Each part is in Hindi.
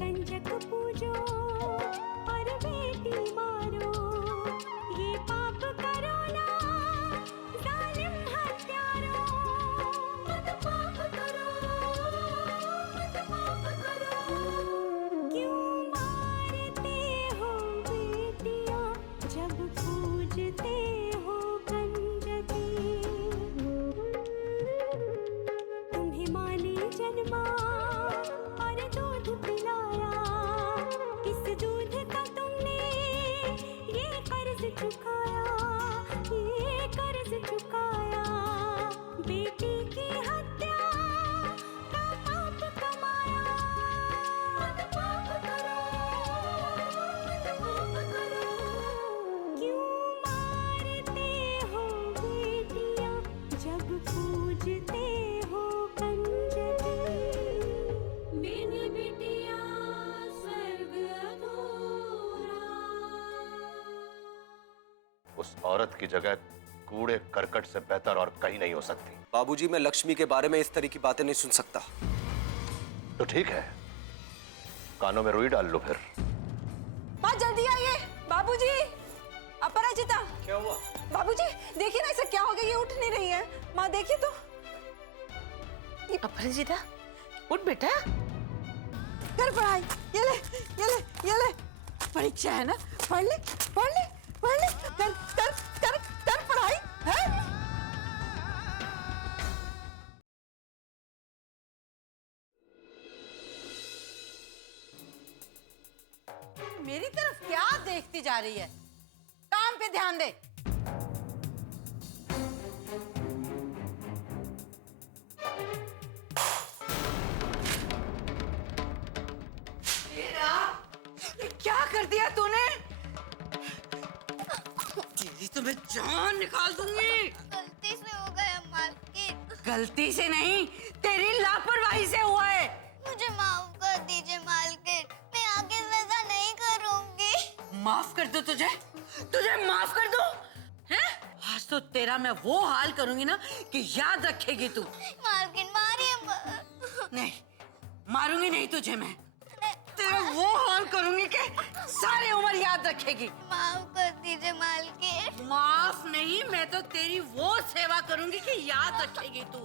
कंजक पूजो और बेटी मारो, ये पाप करो ना जालिम हत्यारो। मत पाप करो, मत पाप करो। क्यों मारते हो बेटियां जब पूजते हो कंजकी। तुम्हें माँ ने जन्मा और दूध पिलाया, इस दूध का तुमने ये कर्ज चुकाया, ये कर्ज चुकाया। बेटी की हत्या का पाप कमाया। मत पाप करो, मत पाप करो। क्यों मारते हो बेटियां जब पूजते हो कंजकी। बिन बिटिया स्वर्ग अधूरा। उस औरत की जगह कूड़े करकट से बेहतर और कहीं नहीं हो सकती। बाबूजी, मैं लक्ष्मी के बारे में इस तरह की बातें नहीं सुन सकता। तो ठीक है, कानों में रुई डाल लो फिर। माँ जल्दी आइए। बाबूजी, अपराजिता। क्या हुआ? बाबूजी देखिए ना, इसे क्या हो गया, ये उठ नहीं रही है। माँ देखिए तो। अपराजिता, उठ बेटा। कर पढ़ाई। ये ले, ये ले, ये ले। परीक्षा है ना, पढ़ ले, पढ़ ले, पढ़ ले। कर कर कर कर पढ़ाई है। मेरी तरफ क्या देखती जा रही है? काम पे ध्यान दे। क्या कर दिया तूने? तेरी तो मैं जान निकाल दूंगी। गलती से हो गया मालकिन। गलती से नहीं, तेरी लापरवाही से हुआ है। मुझे माफ कर दीजिए मालकिन, मैं आगे वैसा नहीं करूंगी। माफ कर दो तुझे? तुझे माफ कर दो? हैं? आज तो तेरा मैं वो हाल करूंगी ना कि याद रखेगी तू। मालकिन मारिए मत। नहीं, मारूंगी नहीं तुझे मैं। तेरा वो हाल करूंगी कि सारी उम्र याद रखेगी। माफ कर दीजिए मालकिन। माफ नहीं, मैं तो तेरी वो सेवा करूंगी कि याद रखेगी तू।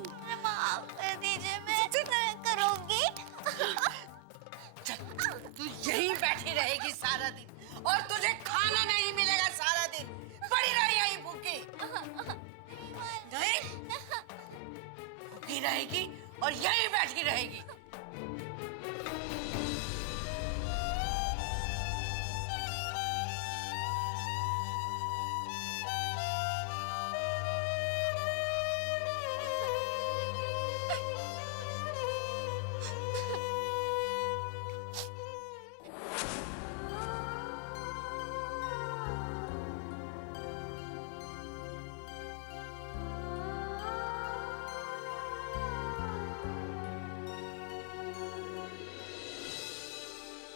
माफ कर दीजिए, मैं नहीं करूंगी। चल, तू यहीं बैठी रहेगी सारा दिन और तुझे खाना नहीं मिलेगा सारा दिन। पड़ी रही यहीं भूखी। नहीं, भूखी रहेगी और यहीं बैठी रहेगी।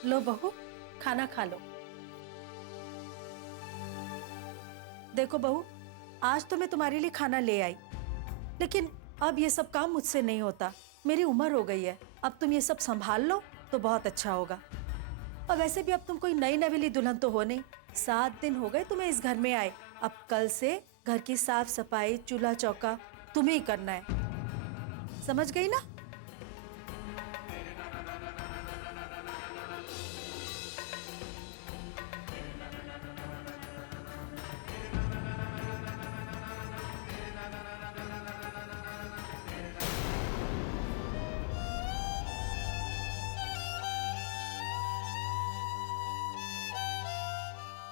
लो बहू, खाना खा लो। देखो बहू, आज तो मैं तुम्हारे लिए खाना ले आई, लेकिन अब ये सब काम मुझसे नहीं होता। मेरी उम्र हो गई है, अब तुम ये सब संभाल लो तो बहुत अच्छा होगा। और वैसे भी अब तुम कोई नई नवेली दुल्हन तो हो नहीं। 7 दिन हो गए तुम्हें इस घर में आए। अब कल से घर की साफ सफाई, चूल्हा चौका तुम्हें ही करना है। समझ गई ना?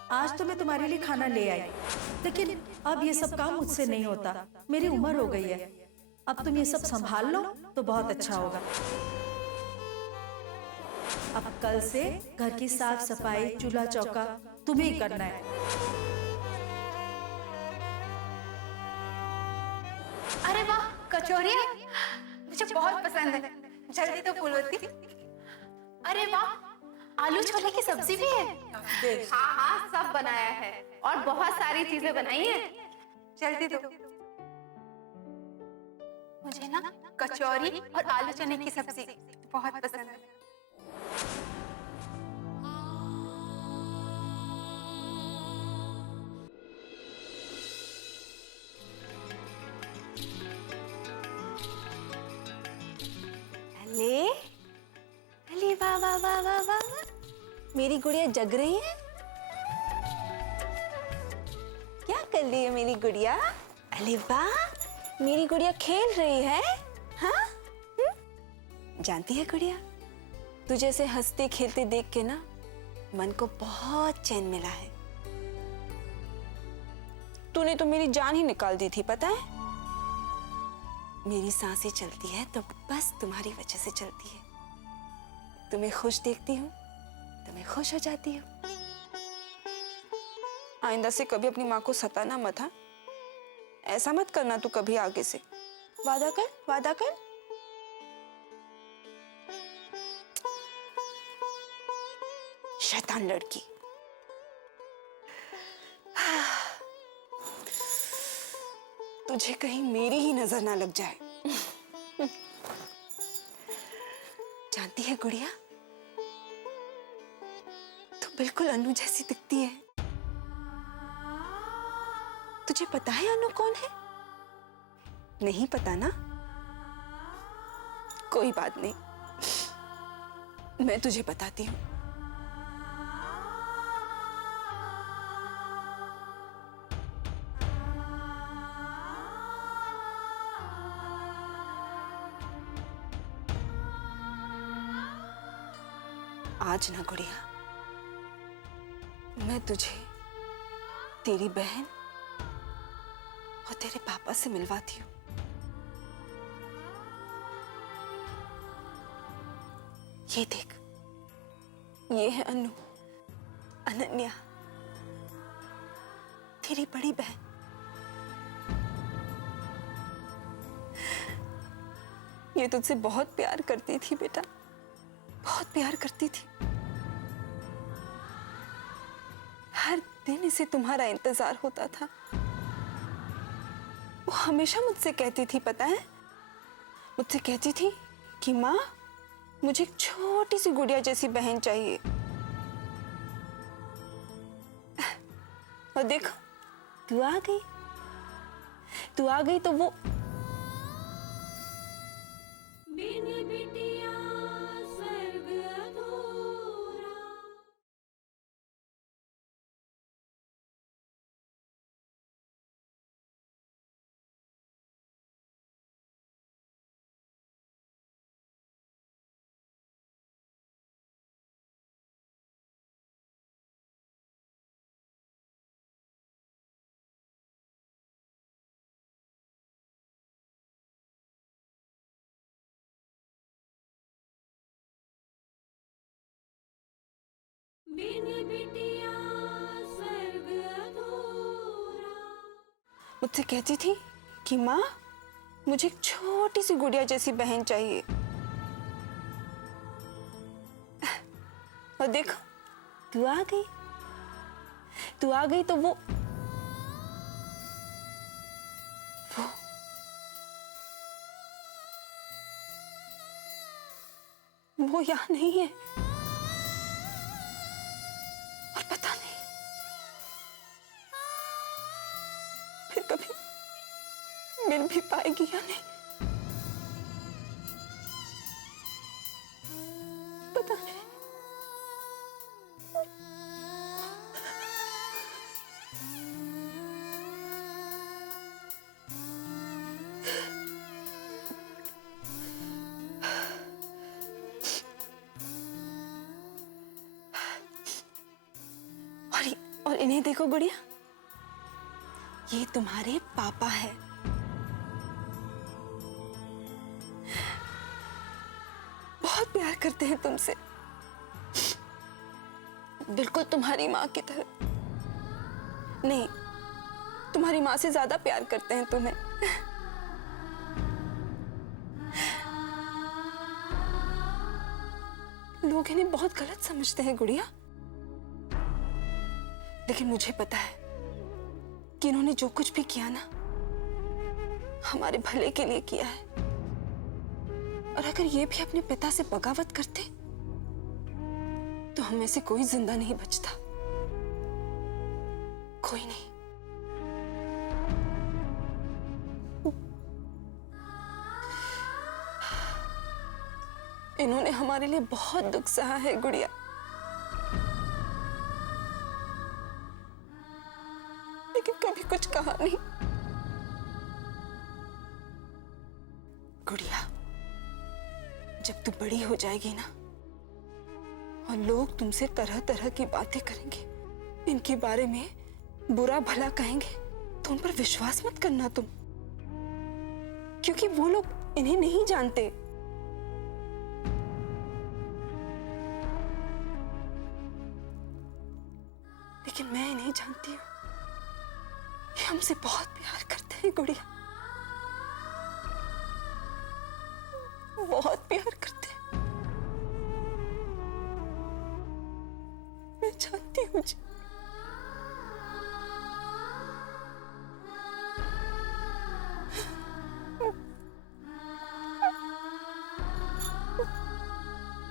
आज तो मैं तुम्हारे लिए खाना ले आई, लेकिन अब ये सब काम मुझसे नहीं होता। मेरी उम्र हो गई है, अब तुम ये सब संभाल लो तो बहुत अच्छा होगा। अब कल से घर की साफ सफाई, चूल्हा चौका तुम्हें ही करना है। अरे वाह, कचौरियाँ मुझे बहुत पसंद है। जल्दी तो बोलती। अरे वाह, आलू छोले की सब्जी भी है। हाँ हाँ, सब बनाया है और बहुत सारी चीजें बनाई हैं। जल्दी दो। मुझे ना कचौरी और आलू चने की सब्जी बहुत पसंद है। मेरी गुड़िया जग रही है? क्या कर रही है मेरी गुड़िया? अरे वाह, मेरी गुड़िया खेल रही है। हाँ? जानती है गुड़िया, तुझे ऐसे हंसते खेलते देख के ना मन को बहुत चैन मिला है। तूने तो मेरी जान ही निकाल दी थी, पता है? मेरी सांसें चलती है तो बस तुम्हारी वजह से चलती है। तुम्हें खुश देखती हूँ तो मैं खुश हो जाती हूँ। आइंदा से कभी अपनी माँ को सताना मत, हाँ? ऐसा मत करना तू कभी आगे से। वादा कर, वादा कर। शैतान लड़की। तुझे कहीं मेरी ही नजर ना लग जाए। जानती है गुड़िया, तू बिल्कुल अनु जैसी दिखती है। तुझे पता है अनु कौन है? नहीं पता ना? कोई बात नहीं, मैं तुझे बताती हूँ। आज ना गुड़िया, मैं तुझे तेरी बहन और तेरे पापा से मिलवाती हूँ। ये देख, ये है अनु, अनन्या, तेरी बड़ी बहन। ये तुझसे बहुत प्यार करती थी बेटा, बहुत प्यार करती थी। हर दिन इसे तुम्हारा इंतजार होता था। वो हमेशा मुझसे कहती थी, पता है, मुझसे कहती थी कि माँ, मुझे एक छोटी सी गुड़िया जैसी बहन चाहिए। और देखो, तू आ गई। तू आ गई तो वो मुझसे कहती थी कि माँ, मुझे एक छोटी सी गुड़िया जैसी बहन चाहिए। और देखो, तू आ गई। तू आ गई तो वो यहाँ नहीं है। और पता नहीं फिर कभी मिल भी पाएगी या नहीं, पता नहीं। और इन्हें देखो गुड़िया, ये तुम्हारे पापा है। बहुत प्यार करते हैं तुमसे, बिल्कुल तुम्हारी माँ की तरह। नहीं, तुम्हारी माँ से ज्यादा प्यार करते हैं तुम्हें। लोग इन्हें बहुत गलत समझते हैं गुड़िया, लेकिन मुझे पता है कि इन्होंने जो कुछ भी किया ना, हमारे भले के लिए किया है। और अगर ये भी अपने पिता से बगावत करते तो हम में से कोई जिंदा नहीं बचता, कोई नहीं। इन्होंने हमारे लिए बहुत दुख सहा है गुड़िया। कभी कुछ कहा नहीं। गुड़िया, जब तू बड़ी हो जाएगी ना और लोग तुमसे तरह तरह की बातें करेंगे, इनके बारे में बुरा भला कहेंगे, तो उन पर विश्वास मत करना तुम, क्योंकि वो लोग इन्हें नहीं जानते। लेकिन मैं इन्हें जानती हूँ, ये हमसे बहुत प्यार करते हैं गुड़िया, बहुत प्यार करते हैं। मैं जानती हूँ जी।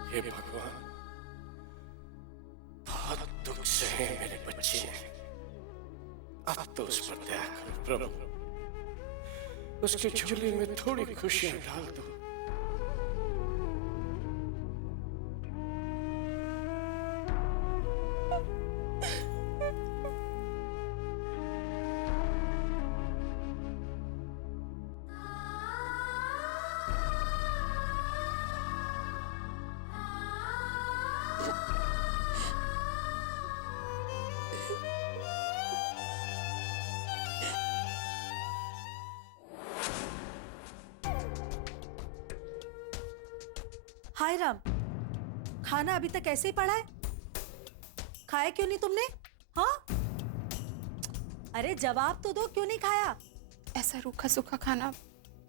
हे भगवान, बहुत दुख से है मेरे बच्चे ने। अब तो उस पर दया करो प्रभु, उसके झोले में थोड़ी खुशियां डाल दो। हाय राम, खाना अभी तक ऐसे ही पड़ा है? खाया क्यों नहीं तुमने? हाँ, अरे जवाब तो दो, क्यों नहीं खाया? ऐसा रूखा सूखा खाना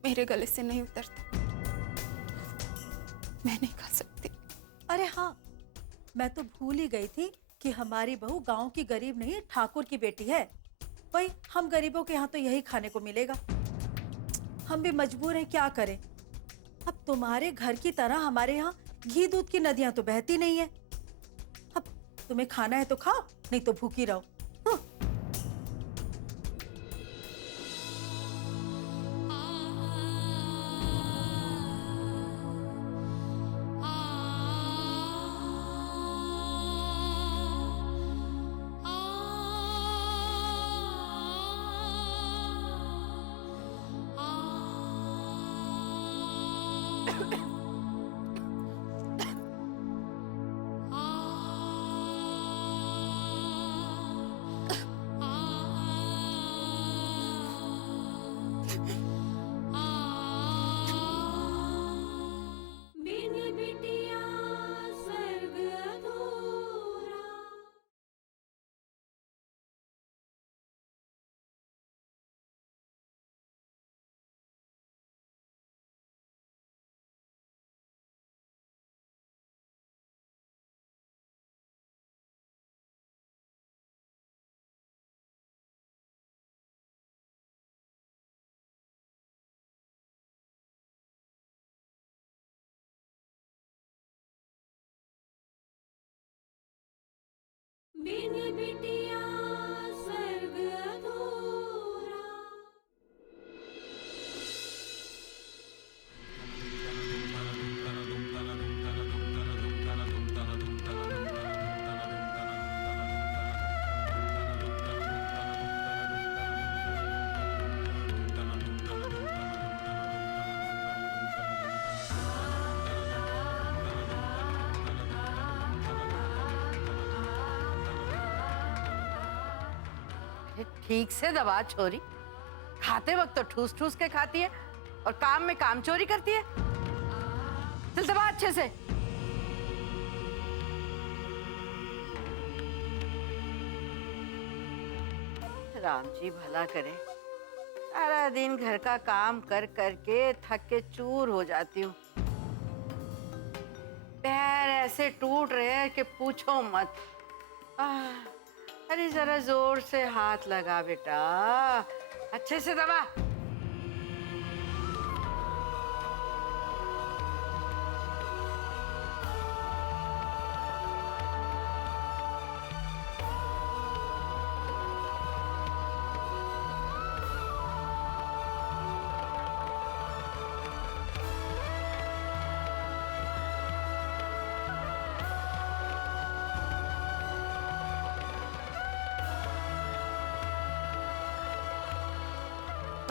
मेरे गले से नहीं उतरता, मैं नहीं खा सकती। अरे हाँ, मैं तो भूल ही गई थी कि हमारी बहू गांव की गरीब नहीं, ठाकुर की बेटी है। भाई हम गरीबों के यहाँ तो यही खाने को मिलेगा। हम भी मजबूर हैं, क्या करें। अब तुम्हारे घर की तरह हमारे यहाँ घी दूध की नदियां तो बहती नहीं है। अब तुम्हें खाना है तो खाओ, नहीं तो भूखी रहो। हाँ। बिन बिटिया स्वर्ग अधूरा। ठीक से दबा छोरी, खाते वक्त तो ठूस ठूस के खाती है और काम में काम चोरी करती है। चल दबा अच्छे से। राम जी भला करे, सारा दिन घर का काम कर करके थक के चूर हो जाती हूँ। पैर ऐसे टूट रहे हैं कि पूछो मत। अरे जरा जोर से हाथ लगा बेटा, अच्छे से दबा।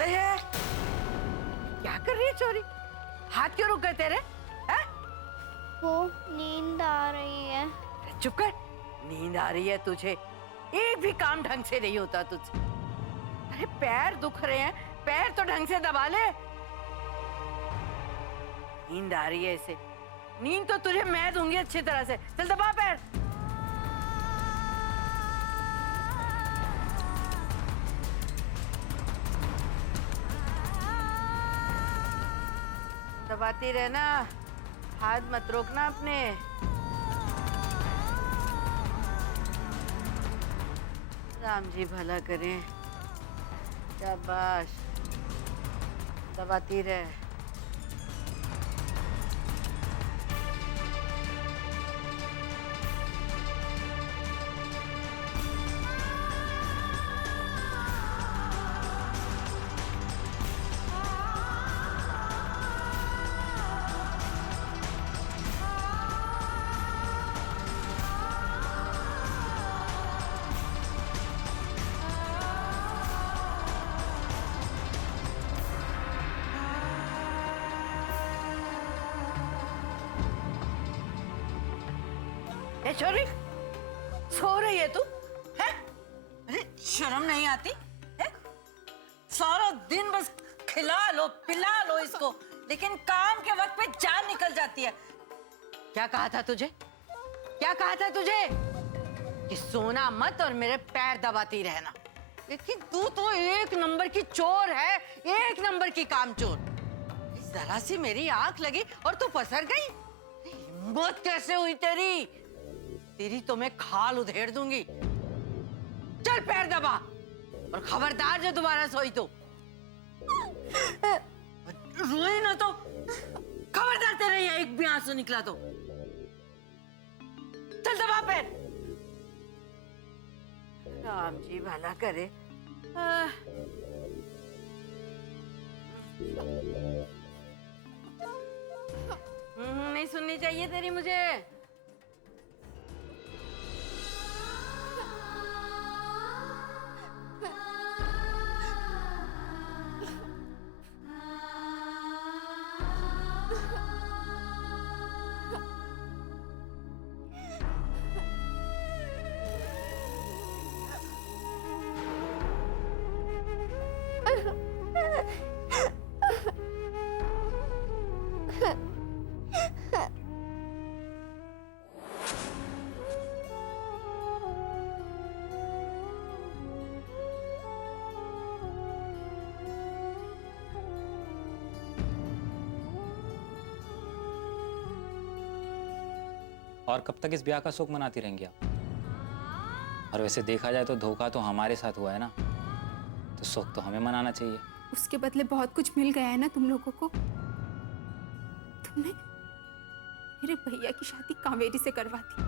क्या कर रही है छोरी? हाथ क्यों रुक गए तेरे? हैं? वो नींद आ रही है। चुप कर। नींद आ रही है तुझे? एक भी काम ढंग से नहीं होता तुझसे। अरे पैर दुख रहे हैं, पैर तो ढंग से दबा ले। नींद आ रही है इसे। नींद तो तुझे मैं दूंगी अच्छी तरह से। चल दबा पैर। दबाती रहना, हाथ मत रोकना अपने। राम जी भला करें। शाबाश, दबाती रहे। ए छोरी, सो रही है तू? हैं? अरे शर्म नहीं आती है? सारा दिन बस खिला लो पिला लो इसको, लेकिन काम के वक्त पे जान निकल जाती है। क्या कहा था तुझे? क्या कहा था तुझे? कि सोना मत और मेरे पैर दबाती रहना। लेकिन तू तो एक नंबर की चोर है, एक नंबर की कामचोर। जरा सी मेरी आंख लगी और तू पसर गई। हिम्मत कैसे हुई तेरी? तेरी तो मैं खाल उधेड़ दूंगी। चल पैर दबा, और खबरदार जो दोबारा सोई तो। रोई ना तो खबरदार, तेरे ये एक भी आंसू निकला तो। चल दबा पैर। राम जी भला करे। नहीं सुननी चाहिए तेरी मुझे। और कब तक इस ब्याह का शोक मनाती रहेंगी आप? और वैसे देखा जाए तो धोखा तो हमारे साथ हुआ है ना, तो शोक तो हमें मनाना चाहिए। उसके बदले बहुत कुछ मिल गया है ना तुम लोगों को। तुमने मेरे भैया की शादी कावेरी से करवा दी,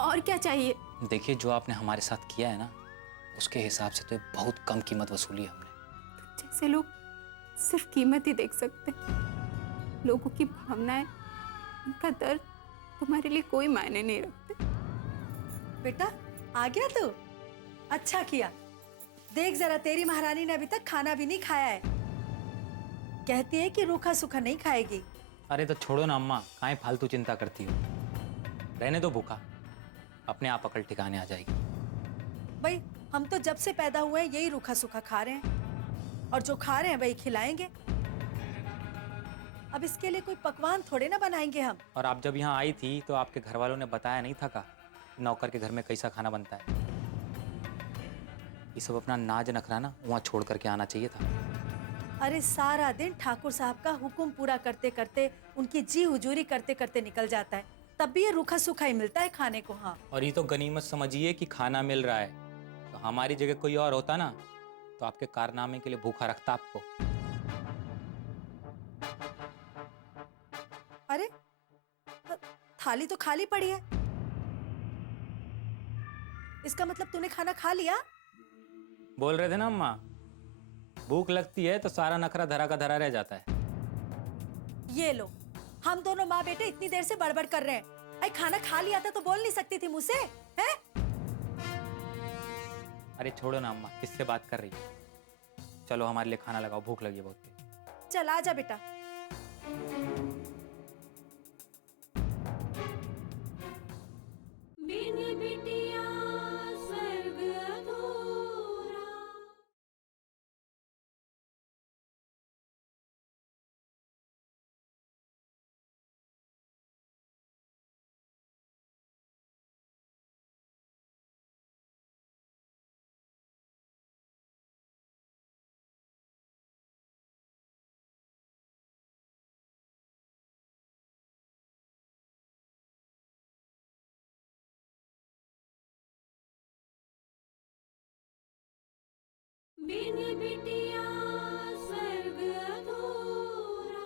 और क्या चाहिए? देखिए, जो आपने हमारे साथ किया है ना, उसके हिसाब से तो ये बहुत कम कीमत वसूली है हमने। तुम जैसे लोग सिर्फ कीमत ही देख सकते, लोगों की भावनाएं, उनका दर्द तुम्हारे लिए कोई मायने नहीं रखते। बेटा आ गया तू? अच्छा किया। देख जरा, तेरी महारानी ने अभी तक खाना भी नहीं खाया है। कहती है कि रूखा सूखा नहीं खाएगी। अरे तो छोड़ो ना अम्मा, काहे फालतू चिंता करती हो। रहने दो, भूखा अपने आप अकल ठिकाने आ जाएगी। भाई हम तो जब से पैदा हुए हैं यही रूखा सूखा खा रहे हैं, और जो खा रहे हैं वही खिलाएंगे। अब इसके लिए कोई पकवान थोड़े ना बनाएंगे हम। और आप जब यहाँ आई थी तो आपके घर वालों ने बताया नहीं था का नौकर के घर में कैसा खाना बनता है? ये सब अपना नाज नखरा ना वहाँ छोड़ करके आना चाहिए था। अरे सारा दिन ठाकुर साहब का हुक्म पूरा करते करते, उनकी जी हुजूरी करते करते निकल जाता है, तब भी ये रूखा सूखा ही मिलता है खाने को। हाँ, और ये तो गनीमत समझिए कि खाना मिल रहा है। तो हमारी जगह कोई और होता ना, तो आपके कारनामे के लिए भूखा रखता आपको। अरे थाली तो खाली पड़ी है, इसका मतलब तूने खाना खा लिया? बोल रहे थे ना अम्मा, भूख लगती है तो सारा नखरा धरा का धरा रह जाता है। ये लो, हम दोनों माँ बेटे इतनी देर से बड़बड़ कर रहे हैं। अरे खाना खा लिया था तो बोल नहीं सकती थी मुझसे? हैं? अरे छोड़ो ना अम्मा, किससे बात कर रही है? चलो हमारे लिए खाना लगाओ, भूख लगी है बहुत। चल आजा बेटा। बिन बिटिया स्वर्ग अधूरा। बिन बिटिया स्वर्ग अधूरा।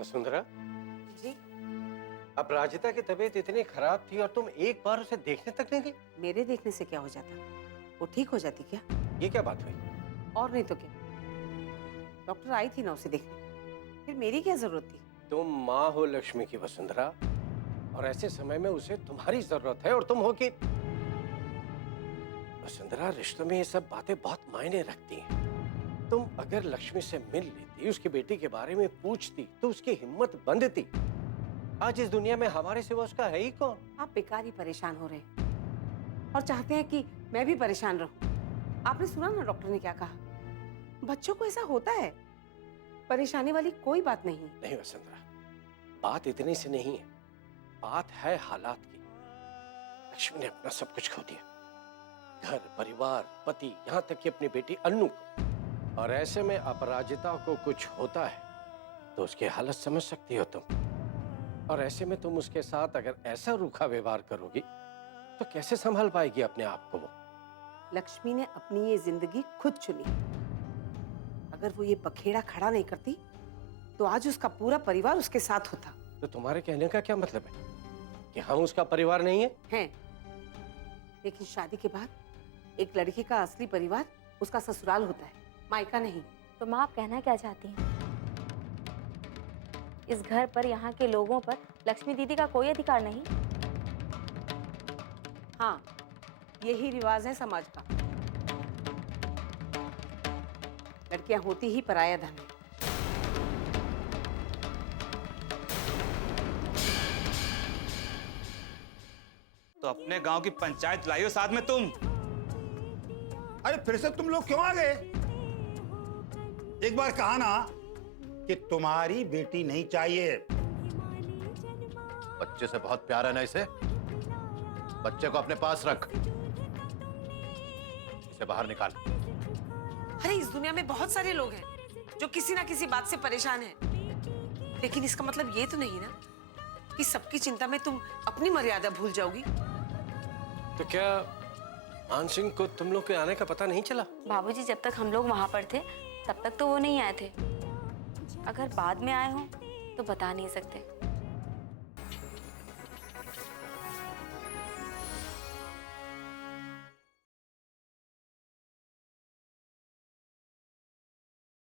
वसुंधरा, जी अपराजिता की तबीयत इतनी खराब थी और तुम एक बार उसे देखने तक नहीं गई? मेरे देखने से क्या हो जाता, वो ठीक हो जाती क्या? ये क्या बात हुई? और नहीं तो क्या, डॉक्टर आई थी ना उसे देखने, फिर मेरी क्या जरूरत थी? तुम माँ हो लक्ष्मी की वसुंधरा, और ऐसे समय में उसे तुम्हारी जरूरत है और तुम हो कि वसुंधरा, रिश्तों में ये सब बातें बहुत मायने रखती हैं। तुम अगर लक्ष्मी से मिल लेती, उसकी बेटी के बारे में पूछती, तो उसकी हिम्मत बंधती। आज इस दुनिया में हमारे सिवा उसका है ही कौन? आप बेकार ही परेशान हो रहे हैं और चाहते हैं कि मैं भी परेशान रहूं। आपने सुना ना डॉक्टर ने क्या कहा, बच्चों को ऐसा होता है, परेशानी वाली कोई बात नहीं। नहीं वसुंधरा, बात इतनी सी नहीं है, बात है हालात की। लक्ष्मी ने अपना सब कुछ खो दिया, घर, परिवार, पति, यहाँ तक कि अपनी बेटी अन्नू को। और ऐसे में अपराजिता को कुछ होता है तो उसकी हालत समझ सकती हो तुम। और ऐसे में तुम उसके साथ अगर ऐसा रूखा व्यवहार करोगी तो कैसे संभाल पाएगी अपने आप को वो? लक्ष्मी ने अपनी ये जिंदगी खुद चुनी, अगर वो ये बखेड़ा खड़ा नहीं करती तो आज उसका पूरा परिवार उसके साथ होता। तो तुम्हारे कहने का क्या मतलब है कि हम उसका परिवार नहीं है? हैं, लेकिन शादी के बाद एक लड़की का असली परिवार उसका ससुराल होता है, मायका नहीं। तो माँ आप कहना क्या चाहती हैं? इस घर पर, यहाँ के लोगों पर लक्ष्मी दीदी का कोई अधिकार नहीं? हाँ, यही रिवाज है समाज का। लड़कियां होती ही पराया धन है। तो अपने गांव की पंचायत लाइयो साथ में तुम। अरे फिर से तुम लोग क्यों आ गए? एक बार कहा ना कि तुम्हारी बेटी नहीं चाहिए। बच्चे से बहुत प्यार है ना इसे, बच्चे को अपने पास रख, इसे बाहर निकाल। अरे इस दुनिया में बहुत सारे लोग हैं जो किसी ना किसी बात से परेशान हैं, लेकिन इसका मतलब ये तो नहीं ना कि सबकी चिंता में तुम अपनी मर्यादा भूल जाओगी। तो क्या मान सिंह को तुम लोग के आने का पता नहीं चला? बाबूजी जब तक हम लोग वहाँ पर थे तब तक तो वो नहीं आए थे, अगर बाद में आए हो तो बता नहीं सकते।